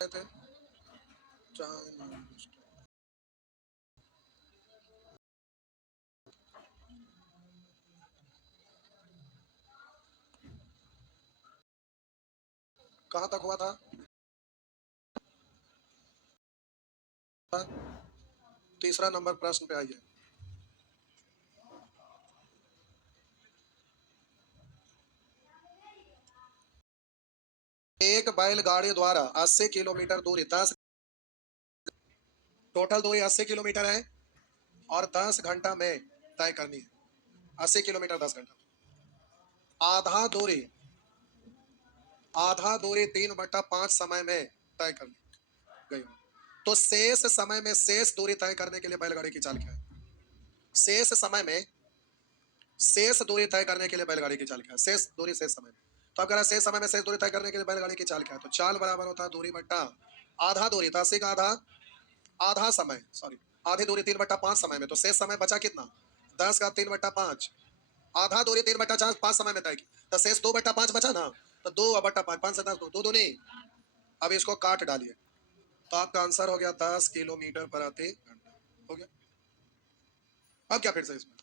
थे कहाँ तक हुआ था? तीसरा नंबर प्रश्न पे आइए। एक बैलगाड़ी द्वारा 80 किलोमीटर दूरी 10 टोटल दूरी 80 किलोमीटर है और 10 घंटा में तय करनी है। 80 किलोमीटर 10 घंटा। आधा दूरी आधा दूरी 3/5 समय में तय कर गई हो। तो शेष समय में शेष दूरी तय करने के लिए बैलगाड़ी की चाल क्या है? शेष समय में शेष दूरी तय करने के लिए बैलगाड़ी की चाल क्या है? शेष दूरी शेष समय में। तो अगर शेष समय में शेष दूरी तय करने के लिए बैलगाड़ी की चाल क्या है? तो चाल बराबर होता है दूरी बट्टा आधा दूरी। तो 80 का आधा आधा समय सॉरी आधी दूरी 3/5 समय में। तो शेष समय बचा कितना? 10 का 3/5। आधा दूरी 3/5 समय में तय की तो शेष 2/5 बचा ना। तो 2/5 5 से 10 दो दो नहीं। अब इसको काट डालिए तो आपका आंसर हो गया 10 किलोमीटर प्रति घंटा हो गया। अब क्या फिर से इसमें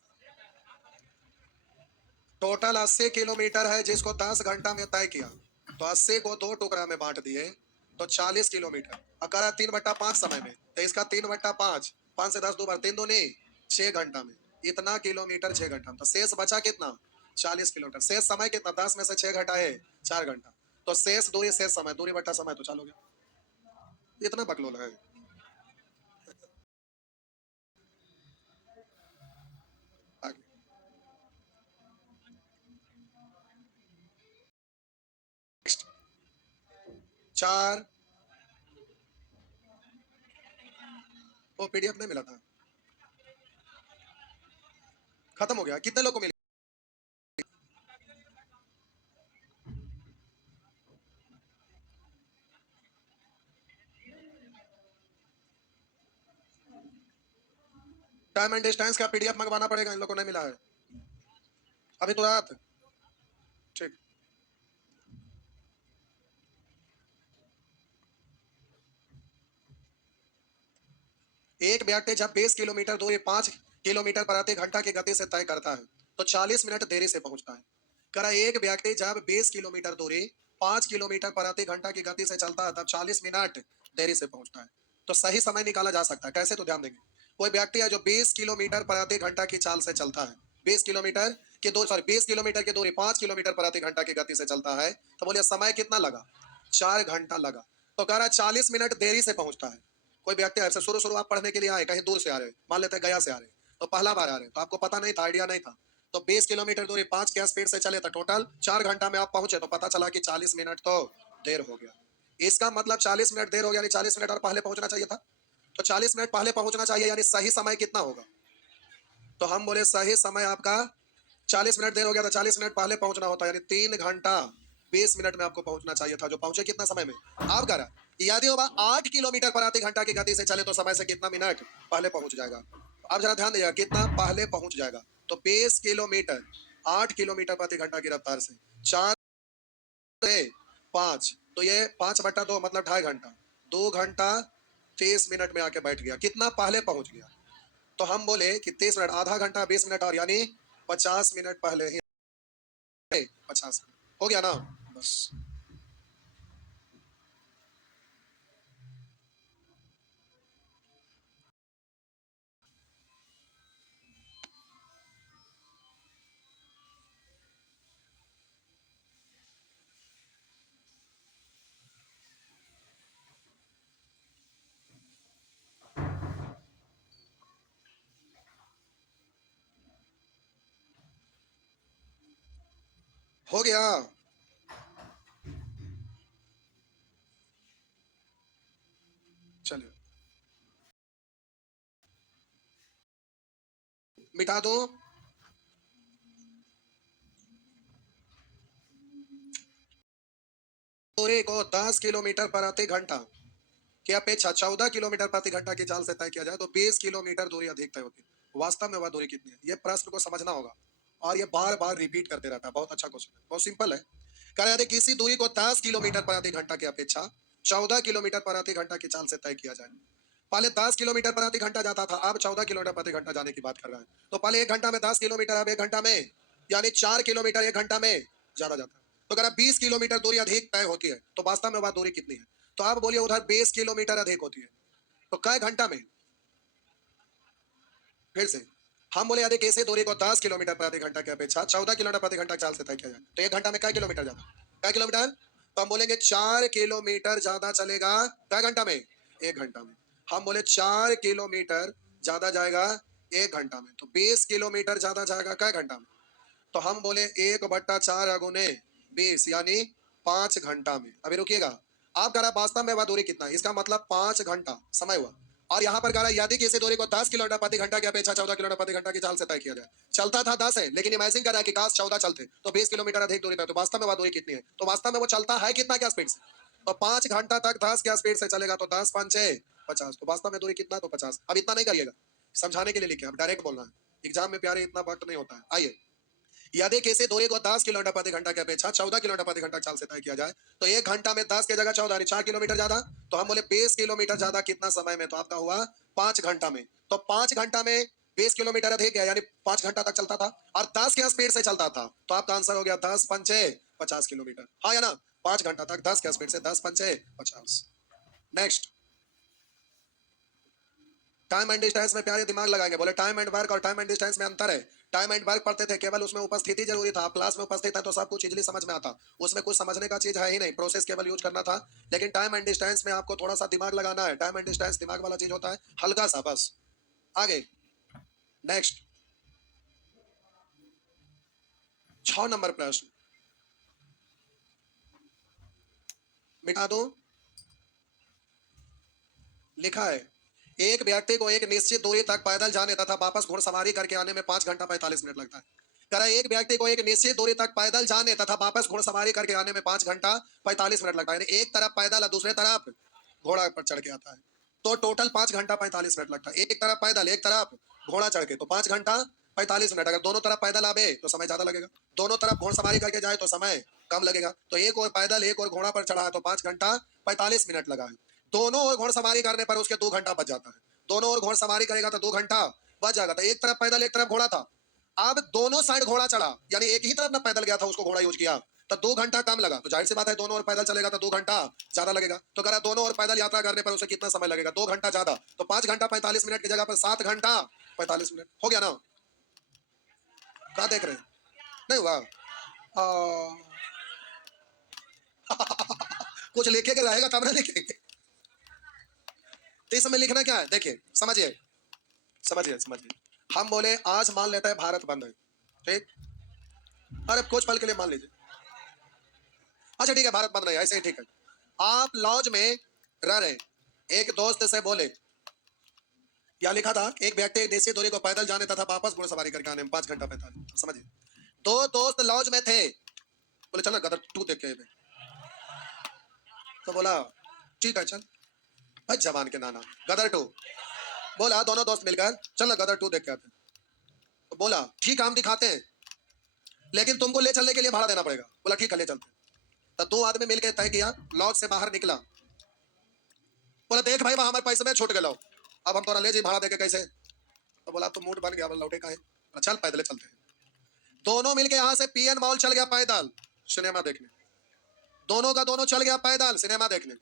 टोटल 80 किलोमीटर है जिसको 10 घंटा में तय किया। तो 80 को दो टुकड़ा में बांट दिए तो 40 किलोमीटर अगर 3/5 समय में तो इसका 3/5 5 से 10 दो बार 3 दो नहीं 6 घंटा में इतना किलोमीटर 6 घंटा में। तो शेष बचा कितना? 40 किलोमीटर। शेष समय कितना? 10 में से 6 घटाए 4 घंटा। तो शेष दूरी शेष समय दूरी बटा समय तो चालू गया। इतना बकलोल है। आगे 4 वो पीडीएफ नहीं मिला था खत्म हो गया। कितने लोग को मिला? टाइम एंड डिस्टेंस का पीडीएफ मंगवाना पड़ेगा। इन लोगों को नहीं मिला है अभी तुरंत। ठीक। एक व्यक्ति जब 20 किलोमीटर दूरी 5 किलोमीटर प्रति घंटा की गति से तय करता है तो 40 मिनट देरी से पहुंचता है। करा एक व्यक्ति जब 20 किलोमीटर दूरी 5 किलोमीटर प्रति घंटा की गति से चलता है तब 40 मिनट देरी से पहुंचता है। तो सही समय निकाला जा सकता है कैसे? तो ध्यान देंगे। कोई व्यक्ति है जो 20 किलोमीटर प्रति घंटा की चाल से चलता है 20 किलोमीटर की दूरी 20 किलोमीटर की दूरी 5 किलोमीटर प्रति घंटा की गति से चलता है तो बोलिए समय कितना लगा? 4 घंटा लगा। तो कह रहा है 40 मिनट देरी से पहुंचता है। कोई व्यक्ति ऐसे शुरू शुरू आप पढ़ने के लिए आए कहीं दूर से आ रहे मान लेते हैं गया से आ रहे तो पहला बार आ रहे तो आपको पता नहीं था आइडिया नहीं था। तो 20 किलोमीटर दूरी 5 के स्पीड से चले तो टोटल 4 घंटा में आप पहुंचे तो पता चला कि 40 मिनट तो देर हो गया। इसका मतलब 40 मिनट देर हो गया यानी 40 मिनट और पहले पहुंचना चाहिए था। तो 40 मिनट पहले पहुंचना चाहिए यानी सही समय कितना होगा? तो हम बोले सही समय आपका 40 मिनट देर हो गया था 40 मिनट पहले पहुंचना होता है यानी 3 घंटा 20 मिनट में आपको पहुंचना चाहिए था जो पहुंचे कितना समय में? आप कह रहा यदि होगा 8 किलोमीटर प्रति घंटा की गति से चले तो समय से कितना मिनट पहले पहुंच जाएगा? आप जरा ध्यान दीजिएगा कितना पहले पहुंच जाएगा। तो 20 किलोमीटर 8 किलोमीटर प्रति घंटा की रफ्तार से 4 से 5 तो ये 5/2 मतलब 2.5 घंटा 2 घंटा 30 मिनट में आके बैठ गया। कितना पहले पहुंच गया? तो हम बोले कि 30 मिनट आधा घंटा 20 मिनट और यानी 50 मिनट पहले ही 50 हो गया ना बस। हो गया। चलिए मिटा दो। दूरी को 10 किलोमीटर प्रति घंटा की अपेक्षा 14 किलोमीटर प्रति घंटा की चाल से तय किया जाए तो 20 किलोमीटर दूरी अधिक तय होती है। वास्तव में वह दूरी कितनी है? ये प्रश्न को समझना होगा और ये बार बार रिपीट करते रहता है। बहुत अच्छा क्वेश्चन है बहुत सिंपल है। कह रहे थे किसी दूरी को 10 किलोमीटर प्रति घंटा की अपेक्षा 14 किलोमीटर प्रति घंटा की चाल से तय किया जाए। पहले 10 किलोमीटर प्रति घंटा जाता था, अब 14 किलोमीटर प्रति घंटा जाने की बात कर रहा है। तो पहले 1 घंटा में 10 किलोमीटर, अब 1 घंटा में यानी 4 किलोमीटर 1 घंटा में ज्यादा जाता है। तो अगर 20 किलोमीटर दूरी अधिक तय होती है तो वास्तव में वह दूरी कितनी है? तो आप बोलिए उधर 20 किलोमीटर अधिक होती है तो कै घंटा में? फिर से हम बोले यदि किसी दूरी को 10 किलोमीटर प्रति घंटा की अपेक्षा 14 किलोमीटर प्रति घंटा चाल से तय किया जाए तो 1 घंटा में कै किलोमीटर ज्यादा? कै किलोमीटर? तो हम बोलेंगे 4 किलोमीटर ज्यादा चलेगा कै घंटा में? 1 घंटा में। हम बोले 4 किलोमीटर ज्यादा जाएगा 1 घंटा में, तो 20 किलोमीटर ज्यादा जाएगा कै घंटा में? तो हम बोले 1/4 अगुने 20 यानी 5 घंटा में। अभी रुकिएगा, आप कह रहा वास्तव में वह दूरी कितना है, इसका मतलब 5 घंटा समय हुआ। और यहाँ पर कह रहा यदि किसी दूरी को 10 किलोमीटर प्रति घंटा की अपेक्षा 14 किलोमीटर प्रति घंटा की चाल से तय किया जाए। चलता था 10 है, लेकिन इमेजिन कर रहा है कि काश 14 चलते तो 20 किलोमीटर अधिक दूरी तय, तो वास्तव में वह दूरी कितनी है? तो वास्तव में वो चलता है कितना क्या स्पीड से? तो 5 घंटा तक 10 क्या स्पीड से चलेगा, तो 10 5 50, तो वास्तव में दूरी कितना? तो 50। अब इतना नहीं करिएगा, समझाने के लिए लिखे, अब डायरेक्ट बोलना है, एग्जाम में प्यारे इतना वक्त नहीं होता है। आइए, यदि किसी दूरी को 10 किलोमीटर प्रति घंटा की अपेक्षा 14 किलोमीटर प्रति घंटा चाल से तय किया जाए तो 1 घंटा में 10 की जगह 14 4 किलोमीटर ज्यादा, तो हम बोले 20 किलोमीटर ज्यादा कितना समय में? तो आपका हुआ 5 घंटा में। तो 5 घंटा में 20 किलोमीटर अधिक है, यानी 5 घंटा तक चलता था और 10 के स्पीड से चलता था, तो आपका आंसर हो गया 10 पंचे 50 किलोमीटर। हाँ या ना? 5 घंटा तक 10 के स्पीड से 10 पंचे 50। नेक्स्ट, टाइम एंड डिस्टेंस में प्यारे दिमाग लगाएंगे। बोले टाइम एंड वर्क और टाइम एंड डिस्टेंस में अंतर है। टाइम एंड वर्क पढ़ते थे, केवल उसमें उपस्थिति जरूरी था, आप क्लास में उपस्थित है तो सब कुछ इजीली समझ में आता, उसमें कुछ समझने का चीज है ही नहीं, प्रोसेस केवल यूज करना था। लेकिन टाइम एंड डिस्टेंस में आपको थोड़ा सा दिमाग लगाना है, टाइम एंड डिस्टेंस दिमाग वाला चीज होता है, हल्का सा बस। आगे नेक्स्ट, 6 नंबर प्रश्न मिटा दो। लिखा है एक व्यक्ति को एक निश्चित दूरी तक पैदल जाने तथा वापस घुड़सवारी करके आने में 5 घंटा 45 मिनट लगता है। कह रहा है एक व्यक्ति को एक निश्चित दूरी तक पैदल जाने तथा वापस घुड़सवारी करके आने में 5 घंटा 45 मिनट लगता है, यानी एक तरफ पैदल और दूसरे तरफ घोड़ा पर चढ़ के आता है, तो टोटल 5 घंटा 45 मिनट लगता है। एक तरफ पैदल एक तरफ घोड़ा चढ़ के, तो 5 घंटा 45 मिनट। अगर दोनों तरफ पैदल आवे तो समय ज्यादा लगेगा, दोनों तरफ घोड़सवारी करके जाए तो समय कम लगेगा। तो एक और पैदल एक और घोड़ा पर चढ़ा है तो 5 घंटा 45 मिनट लगा है। दोनों ओर घोड़सवारी करने पर उसके 2 घंटा बच जाता है, दोनों ओर घोड़सवारी करेगा तो 2 घंटा बच जाएगा। तो एक तरफ पैदल एक तरफ घोड़ा था, अब दोनों साइड घोड़ा चढ़ा, यानी एक ही तरफ ना पैदल गया था उसको घोड़ा यूज किया, तो 2 घंटा कम लगा। तो जाहिर सी बात है दोनों ओर पैदल चलेगा तो 2 घंटा ज्यादा लगेगा। तो कह रहा दोनों ओर पैदल यात्रा करने पर उसे कितना समय लगेगा? 2 घंटा ज्यादा, तो 5 घंटा 45 मिनट की जगह पर 7 घंटा 45 मिनट हो गया ना? क्या देख रहे हैं? नहीं हुआ? कुछ लिखे के रहेगा तब ना लिखेंगे। तो इसमें लिखना क्या है, देखिए समझिए समझिए समझिए। हम बोले आज मान लेते हैं भारत बंद है, ठीक? अरे कुछ पल के लिए मान लीजिए, अच्छा ठीक है भारत बंद नहीं, ऐसे ही ठीक है। आप लॉज में रह रहे, एक दोस्त से बोले, क्या लिखा था? एक व्यक्ति एक निश्चित दूरी को पैदल जाने तथा वापस घुड़सवारी करके आने में 5 घंटा 45। समझिए, 2 दोस्त लॉज में थे, बोले चल ना गदर 2 देख के। तो बोला ठीक है चल, भाई जवान के नाना गदर 2। बोला दोनों दोस्त मिलकर चल ना गदर 2 देख के आते। तो बोला ठीक हम दिखाते हैं, लेकिन तुमको ले चलने के लिए भाड़ा देना पड़ेगा। बोला ठीक है ले चलते। तो 2 आदमी मिलकर तय किया, लॉज से बाहर निकला, बोला देख भाई वहां हमारे पैसे में छूट गए, अब हम तोरा ले जी भाड़ा देके कैसे? तो बोला तो मूड बन गया, बोला लौटे का है, चल पैदल चलते हैं। दोनों मिलके यहाँ से पीएन मॉल चल गया पैदल सिनेमा देखने, दोनों का दोनों चल गया पैदल सिनेमा देखने।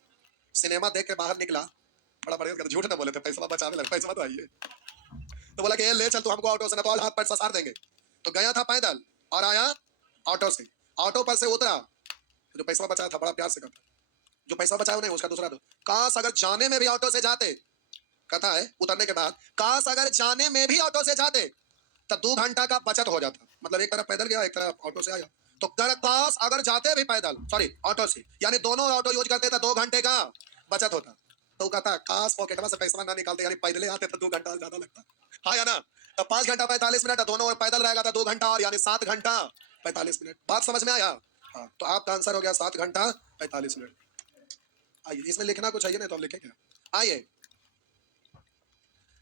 सिनेमा देख के बाहर निकला, बड़ा बढ़िया झूठ ना बोले थे, पैसा बचाने लगे, पैसा तो आइए। तो बोला कि ले चल तू हमको ऑटो से, ना तो हाथ पैर ससार देंगे। तो गया था पैदल और आया ऑटो से, ऑटो पर से उतरा, जो पैसा बचाया था बड़ा प्यार से करता, जो पैसा बचाया नहीं उसका दूसरा दो। काश अगर जाने में भी ऑटो से जाते, कहता है उतरने के बाद, काश अगर जाने में भी ऑटो से जाते तो 2 घंटा का बचत हो जाता। मतलब एक तरफ पैदल गया एक तरफ ऑटो से आया, तो काश अगर जाते भी पैदल सॉरी ऑटो से, यानी दोनों ऑटो यूज करते तो 2 घंटे का बचत होता। तो कहता काश पॉकेटवा से पैसा ना निकालते, यानी पैदल आते तो 2 घंटा ज्यादा लगता। हाँ या ना? तो 5 घंटा 45 मिनट, दोनों ओर पैदल रहेगा तो 2 घंटा और यानी 7 घंटा 45 मिनट। बात समझ में आया? हाँ, तो आपका आंसर हो गया 7 घंटा 45 मिनट। आइए इसमें लिखना कुछ है नहीं तो हम लिखेंगे। आइए,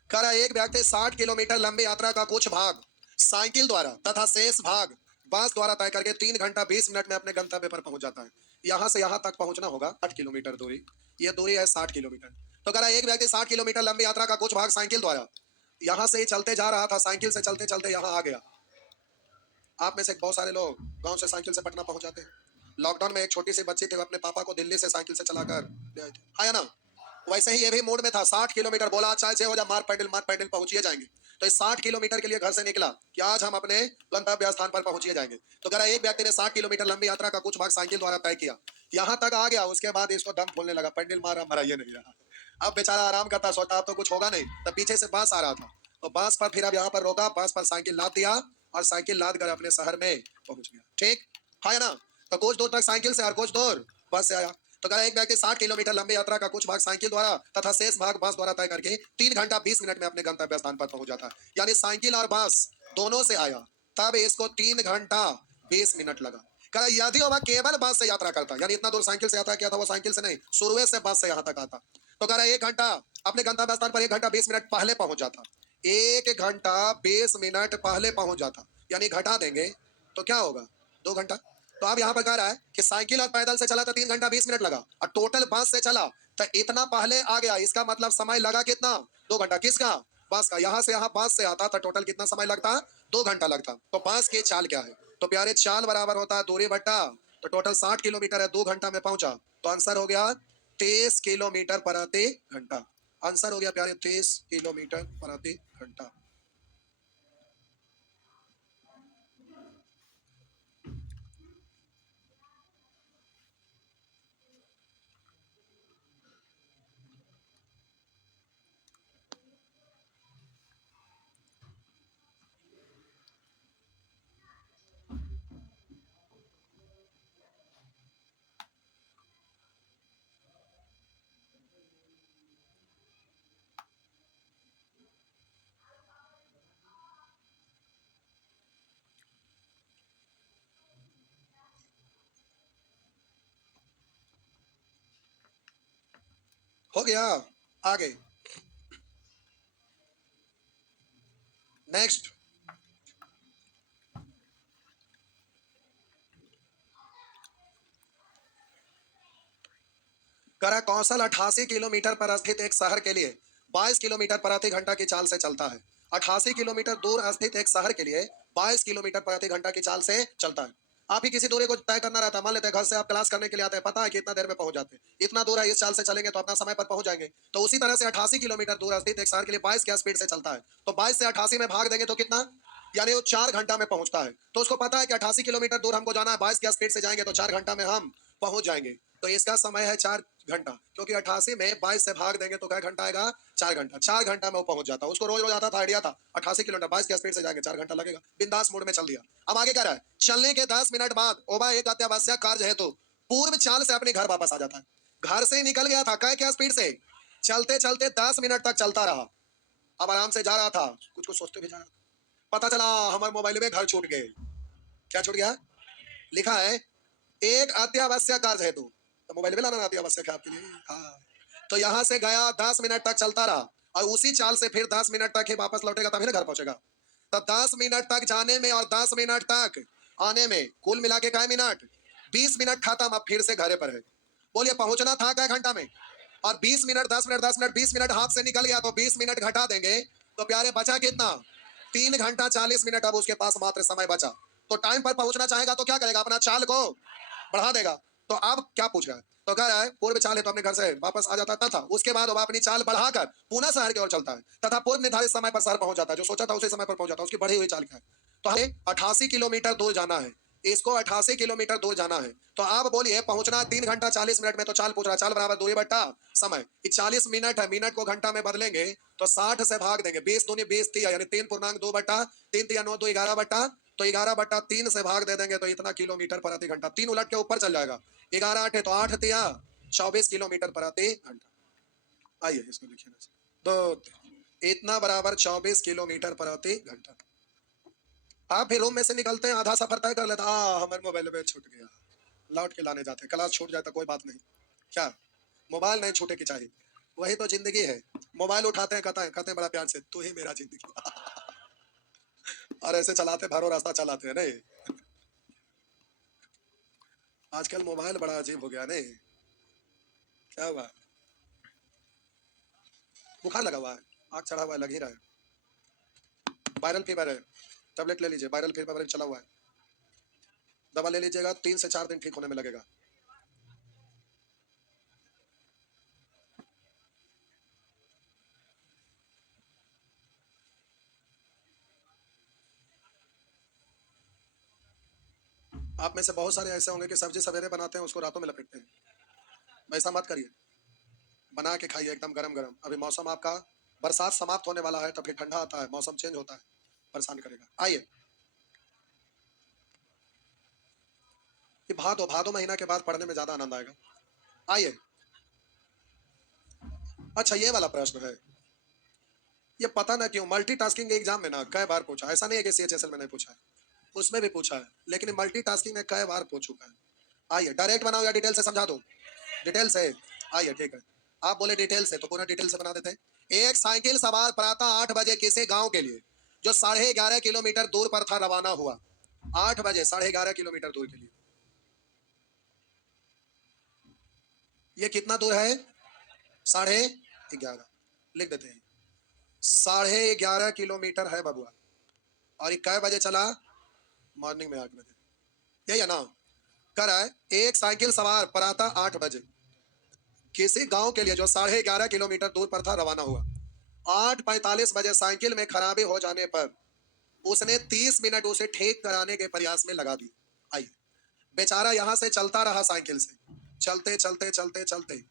कह रहा एक व्यक्ति 60 किलोमीटर लंबी यात्रा का कुछ भाग साइकिल द्वारा तथा शेष भाग बस द्वारा तय करके 3 घंटा 20 मिनट में अपने गंतव्य पर पहुंच जाता है। यहां से यहां तक पहुंचना होगा 8 किलोमीटर दूरी, ये दूरी है 60 किलोमीटर। तो कह रहा है एक व्यक्ति 60 किलोमीटर लंबी यात्रा का कुछ भाग साइकिल द्वारा यहां से ही चलते जा रहा था, साइकिल से चलते चलते यहां आ गया। आप में से बहुत सारे लोग गांव से साइकिल से पटना पहुंच जाते हैं। लॉकडाउन में एक छोटी सी बच्ची थी, वो अपने पापा को दिल्ली से साइकिल से चलाकर ले आई थी, आया ना। वैसे ही ये भी मूड में था, 60 किलोमीटर बोला, चाहे से हो जा, मार पैडल पहुंचिए जाएंगे। तो इस 60 किलोमीटर के लिए घर से निकला कि आज हम अपने गंतव्य स्थान पर पहुंचिए जाएंगे। तो कह रहा है एक व्यक्ति ने 60 किलोमीटर लंबी यात्रा का कुछ भाग साइकिल द्वारा तय किया, यहां तक आ गया, उसके बाद इसको दम फूलने लगा, पैडल मारा मरा ये नहीं रहा। अब बेचारा आराम करता, सोचता अब तो कुछ होगा नहीं, तब पीछे से बस आ रहा था, तो बस पर फिर अब यहाँ पर रोका, बस पर साइकिल लाद दिया और साइकिल लाद कर अपने शहर में पहुंच गया। ठीक है ना। तो कुछ दूर तक साइकिल से और कुछ दूर बस से आया। तो कहा एक व्यक्ति 60 किलोमीटर लंबी यात्रा का कुछ भाग साइकिल द्वारा तथा शेष भाग बस द्वारा तय करके 3 घंटा 20 मिनट में अपने गंतव्य स्थान पर पहुंच जाता है। यानी साइकिल और बस दोनों से आया, तब इसको 3 घंटा 20 मिनट लगा। कहा यदि वह केवल बस से यात्रा करता, यानी इतना दूर साइकिल से यात्रा किया था, वो साइकिल से नहीं, शुरुए से बस से यहाँ तक आता, तो कह रहा है 1 घंटा अपने गंतव्य स्थान पर 1 घंटा 20 मिनट पहले पहुंच जाता। 1 घंटा 20 मिनट पहले पहुंच जाता, यानी घटा देंगे तो क्या होगा, 2 घंटा। तो अब यहाँ पर कह रहा है कि साइकिल और पैदल से चला तो 3 घंटा 20 मिनट लगा, और टोटल बस से चला तो इतना पहले आ गया। इसका मतलब समय लगा कितना, 2 घंटा। किसका, बस का। यहाँ से यहाँ बस से आता तो टोटल कितना समय लगता, 2 घंटा लगता। तो बस की चाल क्या है, तो प्यारे चाल बराबर होता है दूरी बट्टा, तो टोटल 60 किलोमीटर है, 2 घंटा में पहुंचा, तो आंसर हो गया 23 किलोमीटर प्रति घंटा। आंसर हो गया प्यारे 23 किलोमीटर प्रति घंटा। हो गया, आगे नेक्स्ट। करा कौशल 88 किलोमीटर पर स्थित एक शहर के लिए 22 किलोमीटर प्रति घंटा की चाल से चलता है। 88 किलोमीटर दूर स्थित एक शहर के लिए 22 किलोमीटर प्रति घंटा की चाल से चलता है। आप ही किसी दूरी को तय करना रहता है, मान लेते हैं घर से आप क्लास करने के लिए आते हैं, पता है कि इतना देर में पहुंच जाते हैं, इतना दूर है, इस चाल से चलेंगे तो अपना समय पर पहुंच जाएंगे। तो उसी तरह से 88 किलोमीटर दूर स्थित एक शहर के लिए 22 की स्पीड से चलता है, तो 22 से 88 में भाग देंगे तो कितना, यानी वो 4 घंटा में पहुंचता है। तो उसको पता है कि 88 किलोमीटर दूर हमको जाना है, 22 की स्पीड से जाएंगे तो 4 घंटा में हम पहुंच जाएंगे। तो इसका समय है 4 घंटा, क्योंकि 88 में 22 से भाग देंगे तो क्या घंटा आएगा, 4 घंटा। 4 घंटा में वो पहुंच जाता है। उसको रोज रोज आता था, आइडिया था 88 किलोमीटर 22 की स्पीड से जाएंगे 4 घंटा लगेगा, बिंदास मोड में चल दिया। अब आगे कह रहा है चलने के 10 मिनट बाद ओबा एक अत्यावश्यक कार्य है तो पूर्व चाल से अपने घर वापस आ जाता है। घर से निकल गया था, क्या स्पीड से, चलते चलते 10 मिनट तक चलता रहा। अब आराम से जा रहा था, कुछ कुछ सोचते हुए जा रहा था, पता चला हमारे मोबाइल में घर छूट गए। क्या छूट गया, लिखा है एक अत्यावश्यक कार्य है तो मोबाइल में लाना अत्यावश्यक है आपके लिए। हाँ, तो यहाँ से गया 10 मिनट तक चलता रहा, और उसी चाल से फिर 10 मिनट तक ही वापस लौटेगा तभी ना घर पहुंचेगा। तो 10 मिनट तक जाने में और 10 मिनट तक आने में कुल मिला के क्या मिनट, 20 मिनट खत्म। अब फिर से घरे पर है, बोलिए पहुंचना था क्या घंटा में, और 20 मिनट 10 मिनट 10 मिनट 20 मिनट हाथ से निकल गया, तो 20 मिनट घटा देंगे तो प्यारे बचा कितना, 3 घंटा 40 मिनट। अब उसके पास मात्र समय बचा, तो टाइम पर पहुंचना चाहेगा तो क्या करेगा, अपना चाल को बढ़ा देगा। तो अब क्या पूछ रहा है, तो कह रहा है पूर्व चाल है तो अपने घर से वापस आ जाता था, उसके बाद वह अपनी चाल बढ़ाकर पुनः शहर की ओर चलता है तथा पूर्व निर्धारित समय पर शहर पहुंच जाता है। जो सोचा था उसी समय पर पहुंच जाता है, उसकी बढ़ी हुई चाल क्या है। तो हमें 88 किलोमीटर दूर जाना है, इसको 88 किलोमीटर दूर जाना है। तो आप बोलिए पहुंचना 3 घंटा 40 मिनट में, तो चाल पूछ रहा है, चाल बराबर दूरी बट्टा समय। 40 मिनट है, मिनट को घंटा में बदलेंगे तो 60 से भाग देंगे, 20 दूनी 20 3, यानी 3.2 बट्टा 3 3 9 2 11 बट्टा, तो 11 बट्टा 3 से भाग दे देंगे तो इतना किलोमीटर प्रति घंटा। 3 उलट के ऊपर चल जाएगा, 11 8 है तो 8 तिया 24 किलोमीटर प्रति घंटा। आइए इसको लिखिए, दो इतना बराबर 24 किलोमीटर प्रति घंटा। आप फिर रूम में से निकलते हैं, आधा सफर तय कर लेते, हमारे मोबाइल पे छूट गया, लौट के लाने जाते हैं। क्लास छूट जाए तो कोई बात नहीं, क्या मोबाइल नहीं छूटे की चाहिए, वही तो जिंदगी है। मोबाइल उठाते हैं, कहते हैं बड़ा प्यार से तू ही मेरा जिंदगी और ऐसे चलाते भरो रास्ता चलाते हैं नहीं। आजकल मोबाइल बड़ा अजीब हो गया नहीं? क्या हुआ? बुखार लगा हुआ है, आग चढ़ा हुआ है, लग ही रहा है। वायरल फीवर है, टेबलेट ले लीजिए, वायरल फीवर चला हुआ है, दवा ले लीजिएगा, 3 से 4 दिन ठीक होने में लगेगा। आप में से बहुत सारे ऐसे होंगे कि सब्जी सवेरे बनाते हैं, उसको रातों में लपेटते हैं। वैसा मत करिए, बना के खाइए एकदम गरम गरम। अभी मौसम आपका बरसात समाप्त होने वाला है, तो फिर ठंडा आता है, मौसम चेंज होता है, परेशान करेगा। आइए, ये भादो भादो महीना के बाद पढ़ने में ज्यादा आनंद आएगा। आइए। अच्छा, ये वाला प्रश्न है, ये पता ना क्यों मल्टीटास्किंग के एग्जाम में ना कई बार पूछा, ऐसा नहीं है कि सीएचएसएल में नहीं पूछा है, उसमें भी पूछा है, लेकिन मल्टीटास्किंग में कई बार पूछ चुका है। आइए, डायरेक्ट बनाओ या डिटेल से समझा दो? डिटेल से। आइए, ठीक है, आप बोले डिटेल से, तो पूरा डिटेल से बना देते हैं। एक साइकिल सवार प्रातः 8 बजे किसी गांव के लिए जो 11.5 किलोमीटर दूर पर था रवाना हुआ। 8 बजे 11.5 किलोमीटर दूर के लिए। ये कितना दूर है? 11.5 लिख देते हैं। 11.5 किलोमीटर है बबुआ। और ये कै बजे चला? मॉर्निंग में 8 बजे। यही है ना? कर रहा है एक साइकिल सवार प्रातः 8 बजे किसी गांव के लिए जो 11.5 किलोमीटर दूर पर था रवाना हुआ। 8:45 बजे साइकिल में खराबी हो जाने पर उसने 30 मिनट उसे ठीक कराने के प्रयास में लगा दी। आइए, बेचारा यहां से चलता रहा साइकिल से, चलते चलते चलते चलते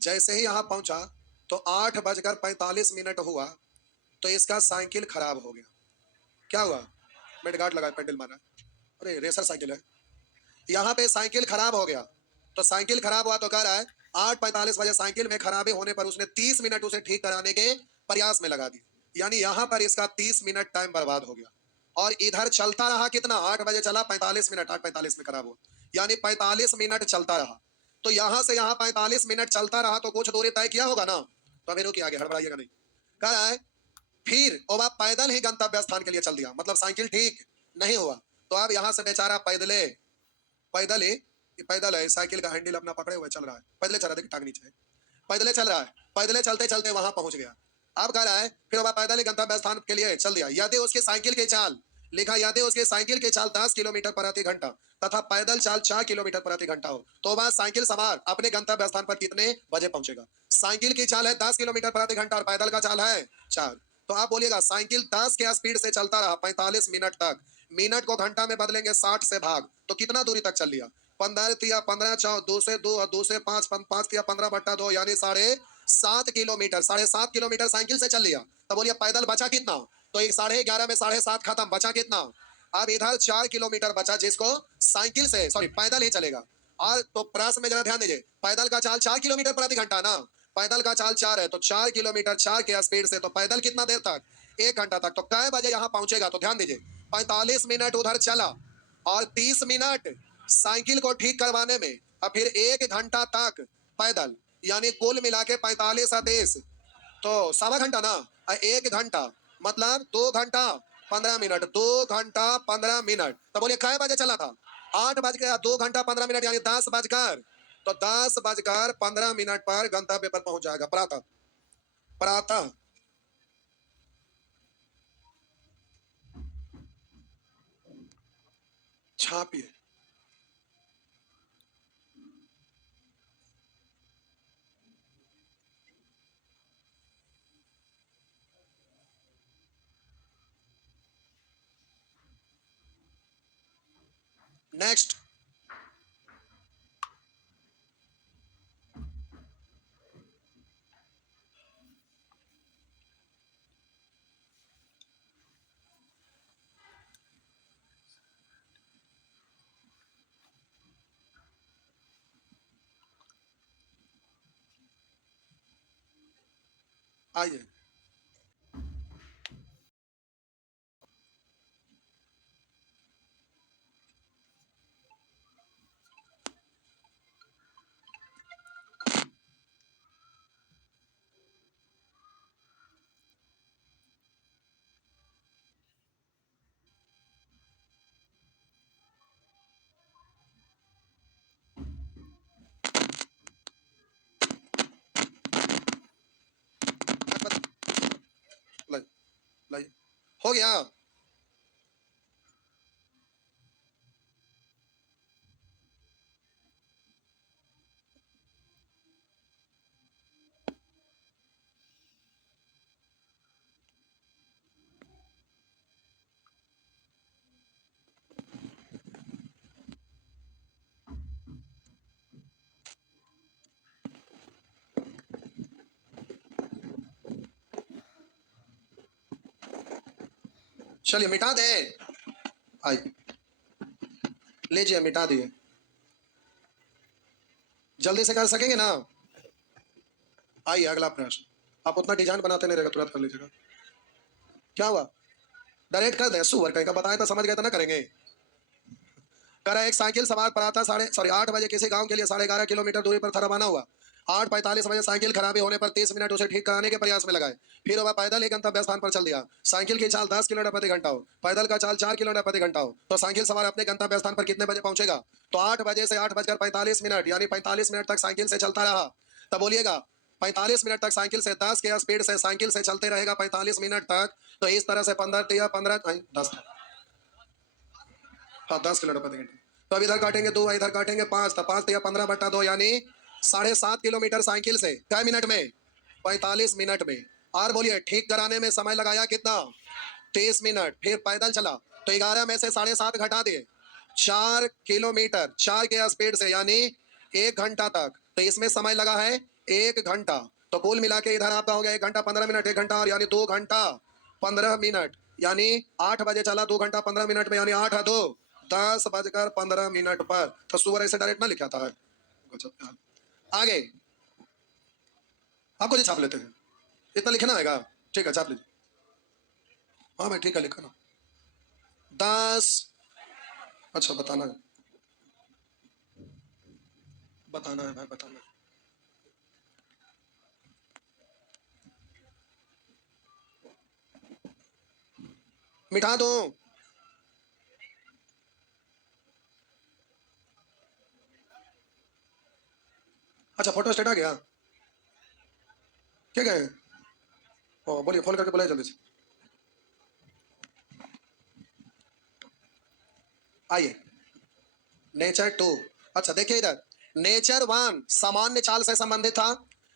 जैसे ही यहां पहुंचा तो 8:45 हुआ तो इसका साइकिल खराब हो गया। क्या हुआ? मेडगार्ड लगा, पेडल मारा। अरे रेसर साइकिल है। यहाँ पे साइकिल खराब हो गया, तो साइकिल खराब हुआ तो कह रहा है 8:45 बजे साइकिल में खराबी होने पर उसने 30 मिनट उसे ठीक कराने के प्रयास में लगा दी। यानी यहाँ पर इसका 30 मिनट टाइम बर्बाद हो गया। और इधर चलता रहा कितना? 8 बजे चला, 45 मिनट, 8:45 में खराब हुआ, यानी 45 मिनट चलता रहा। तो यहाँ से यहाँ 45 मिनट चलता रहा तो कुछ दूरी तय किया होगा ना? तो अभी रुकिए, आगे हड़बड़ाइएगा नहीं। कह रहा है फिर वह पैदल ही गंतव्य स्थान के लिए चल दिया, मतलब साइकिल ठीक नहीं हुआ। तो अब यहाँ से बेचारा पैदले, पैदल ही, पैदल है, साइकिल का हैंडल अपना पकड़े हुए चल रहा है, पैदले चल रहा है, देखिए टांग नीचे है, पैदले चल रहा है, पैदले चलते चलते वहां पहुंच गया। अब कह रहा है फिर वह पैदल ही गंतव्य स्थान के लिए चल दिया। यदि उसकी साइकिल की चाल, लिखा यदि उसकी साइकिल की चाल 10 किलोमीटर प्रति घंटा तथा पैदल चाल 4 किलोमीटर प्रति घंटा हो तो वह साइकिल सवार अपने गंतव्य स्थान पर कितने बजे पहुंचेगा? साइकिल की चाल है 10 किलोमीटर प्रति घंटा और पैदल का चाल है 4। तो आप बोलिएगा साइकिल 10 के स्पीड से चलता रहा 45 मिनट तक, मिनट को घंटा में बदलेंगे 60 से भाग, तो कितना दूरी तक चल लिया? 15 2 से 2 और 2 से 5, 5 15/2 यानी 7.5 किलोमीटर, 7.5 किलोमीटर साइकिल से चल लिया। तब बोलिए पैदल बचा कितना? तो एक 11.5 में 7.5 खत्म, बचा कितना? अब इधर 4 किलोमीटर बचा जिसको साइकिल से, सॉरी पैदल ही चलेगा। और तो प्रश्न में जरा ध्यान दीजिए, पैदल का चाल 4 किलोमीटर प्रति घंटा ना, पैदल का चाल 4 है तो 4 किलोमीटर 4 के स्पीड से तो पैदल कितना देर तक? 1 घंटा तक। तो कै बजे यहाँ पहुंचेगा? तो ध्यान दीजिए, 45 मिनट उधर चला और 30 मिनट साइकिल को ठीक करवाने में, और फिर 1 घंटा तक पैदल, यानी कुल मिला के 45 तो 1.25 घंटा ना, और 1 घंटा मतलब 2 घंटा 15 मिनट, 2 घंटा 15 मिनट। तो बोलिए कै बजे चला था? 8 बज गया, 2 घंटा 15 मिनट यानी 10 बजकर, तो 10 बजकर 15 मिनट पर गंतव्य पर पहुंच जाएगा। प्रातः, प्रातः छापिए। नेक्स्ट, आइए। लाइए, हो गया। चलिए मिटा दे। आइए, लीजिए मिटा दिए। जल्दी से कर सकेंगे ना? आइए अगला प्रश्न। आप उतना डिजाइन बनाते नहीं रहेगा, तुरंत कर लीजिएगा। क्या हुआ? डायरेक्ट कर दे, सुअर कहीं का बताए तो समझ गए तो ना करेंगे। कह रहा है एक साइकिल सवार प्रातः 8 बजे किसी गांव के लिए 11.5 किलोमीटर दूरी पर था रवाना हुआ। 8:45 बजे साइकिल खराबी होने पर 30 मिनट उसे ठीक कराने के प्रयास में लगाए। फिर वह पैदल एक गंतव्य स्थान पर चल दिया। साइकिल की चाल 10 किलोमीटर प्रति घंटा हो, पैदल का चाल 4 किलोमीटर प्रति घंटा हो, तो साइकिल सवार अपने गंतव्य स्थान पर कितने बजे पहुंचेगा? तो 8 बजे से 8:45 यानी 45 मिनट तक साइकिल से चलता रहा। तब बोलिएगा 45 मिनट तक साइकिल से 10 के स्पीड से साइकिल से चलते रहेगा 45 मिनट तक। तो इस तरह से 15 10, हाँ 10 किलोमीटर प्रति घंटा। तो अब इधर काटेंगे 2, इधर काटेंगे 5, तो 5 × 15/2 यानी 7.5 किलोमीटर साइकिल से कै मिनट में? 45 मिनट में। और बोलिए ठीक कराने में समय लगाया कितना? 30 मिनट। फिर पैदल चला तो 11 में से 7.5 घटा दिए, 4 किलोमीटर 4 के स्पीड से यानी 1 घंटा तक। तो इसमें समय लगा है 1 घंटा। तो कुल मिला के इधर आपका हो गया 1 घंटा 15 मिनट, 1 घंटा और यानी 2 घंटा 15 मिनट। यानी 8 बजे चला 2 घंटा 15 मिनट में, यानी 8 और 2 10 बजकर 15 मिनट पर। तो सुअर ऐसे डायरेक्ट ना लिखा था है। आगे आपको जी छाप लेते हैं, इतना लिखना आएगा। ठीक है छाप लीजिए। हाँ भाई ठीक है लिखा ना। 10, अच्छा बताना है, बताना है भाई बताना है। मिटा दो। अच्छा फोटो स्टेट आ गया, क्या गए? ओ बोलिए, फोन करके बोले जल्दी से। आइए नेचर 2। अच्छा देखिए इधर, नेचर 1 सामान्य चाल से संबंधित था,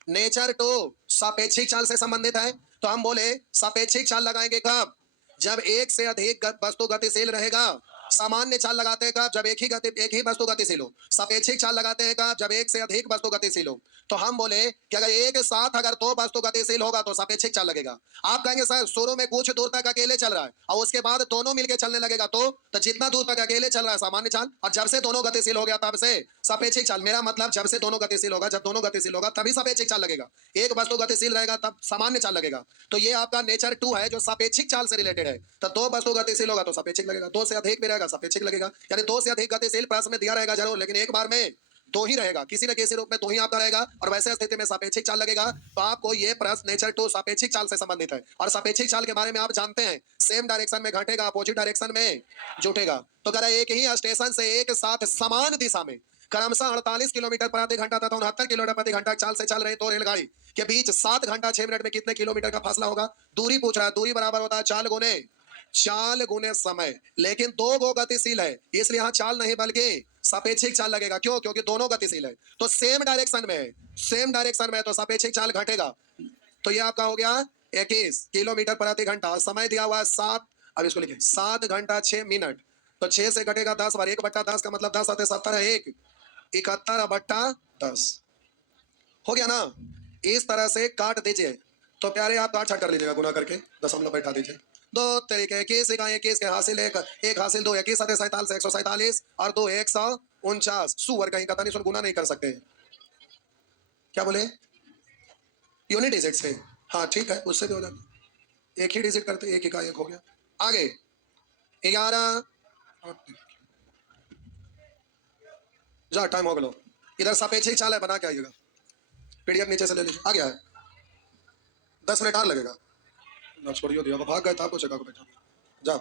नेचर 2 सापेक्षिक चाल से संबंधित है। तो हम बोले सापेक्षिक चाल लगाएंगे कब? जब एक से अधिक वस्तु गतिशील रहेगा। सामान्य चाल लगाते हैं कब? जब एक ही वस्तु गतिशील हो। सापेक्षिक चाल लगाते हैं कब? जब एक से अधिक वस्तु गतिशील हो। तो हम बोले कि अगर एक साथ अगर 2 वस्तु गतिशील होगा तो सापेक्षिक चाल लगेगा। आप कहेंगे सर शुरू में कुछ दूर तक अकेले चल रहा है और उसके बाद दोनों मिलकर चलने लगेगा, तो जितना दूर तक अकेले चल रहा है सामान्य चाल, और जब से दोनों गतिशील हो गया तब से सापेक्षिक चाल। मेरा मतलब जब से दोनों गतिशील होगा, जब दोनों गतिशील होगा तभी सापेक्षिक चाल लगेगा। एक वस्तु गतिशील रहेगा तब सामान्य चाल लगेगा। तो ये आपका नेचर 2 है जो सापेक्षिक चाल से रिलेटेड है। तो 2 वस्तु गतिशील होगा तो सापेक्षिक लगेगा, 2 से अधिक भी रहेगा सापेक्षिक लगेगा। यानी 2 से अधिक गतिशील प्रश्न में दिया रहेगा जरूर, लेकिन एक बार में 2 ही रहेगा, किसी न किसी रूप में 2 ही आपका रहेगा, और वैसे स्थिति में सापेक्षिक चाल लगेगा। तो आपको ये प्रश्न नेचर 2 सापेक्षिक चाल से संबंधित है। और सापेक्षिक चाल के बारे में आप जानते हैं, सेम डायरेक्शन में घटेगा, अपोजिट डायरेक्शन में जुटेगा। तो कह रहा है एक ही स्टेशन से एक साथ समान दिशा में क्रमशः 48 किलोमीटर प्रति घंटा तथा 69 किलोमीटर प्रति घंटा चाल से चल रहे 2 रेलगाड़ी के बीच 7 घंटा 6 मिनट में कितने किलोमीटर का फासला होगा? दूरी पूछ रहा है। दूरी बराबर होता है चाल गुने समय, लेकिन 2 गो गतिशील है इसलिए यहाँ चाल नहीं बल्कि सापेक्षिक चाल लगेगा। क्यों? क्योंकि दोनों गतिशील है, तो सेम डायरेक्शन में है, सेम डायरेक्शन में, तो सापेक्षिक चाल घटेगा। तो ये आपका हो गया 21 किलोमीटर प्रति घंटा, और समय दिया हुआ है 7। अब इसको लिखिए 7 घंटा 6 मिनट। तो 6 से घटेगा 10 बार, 1/10 का मतलब 10 आते 70 है, 1 71/10 हो गया ना। इस तरह से काट दीजिए। तो प्यारे आप काट छाट कर लीजिएगा, गुना करके दशमलव बैठा दीजिए। 2 तरीके 21 के हासिल 1 हासिल 2 21 47 147 और 2 149। सुअर कहीं का नहीं सुन, गुना नहीं कर सकते। क्या बोले? यूनिट डिजिट से, हाँ ठीक है उससे भी हो जाता, एक ही डिजिट करते, एक ही का एक हो गया। आगे 11 जा टाइम हो गया। इधर सापेक्षिक चाल है, बना के आइएगा, पीडीएफ नीचे से ले लीजिए। आ गया है, 10 मिनट और लगेगा। छोड़ियो दिया भाग गए था, आपको जगह को बैठा जा।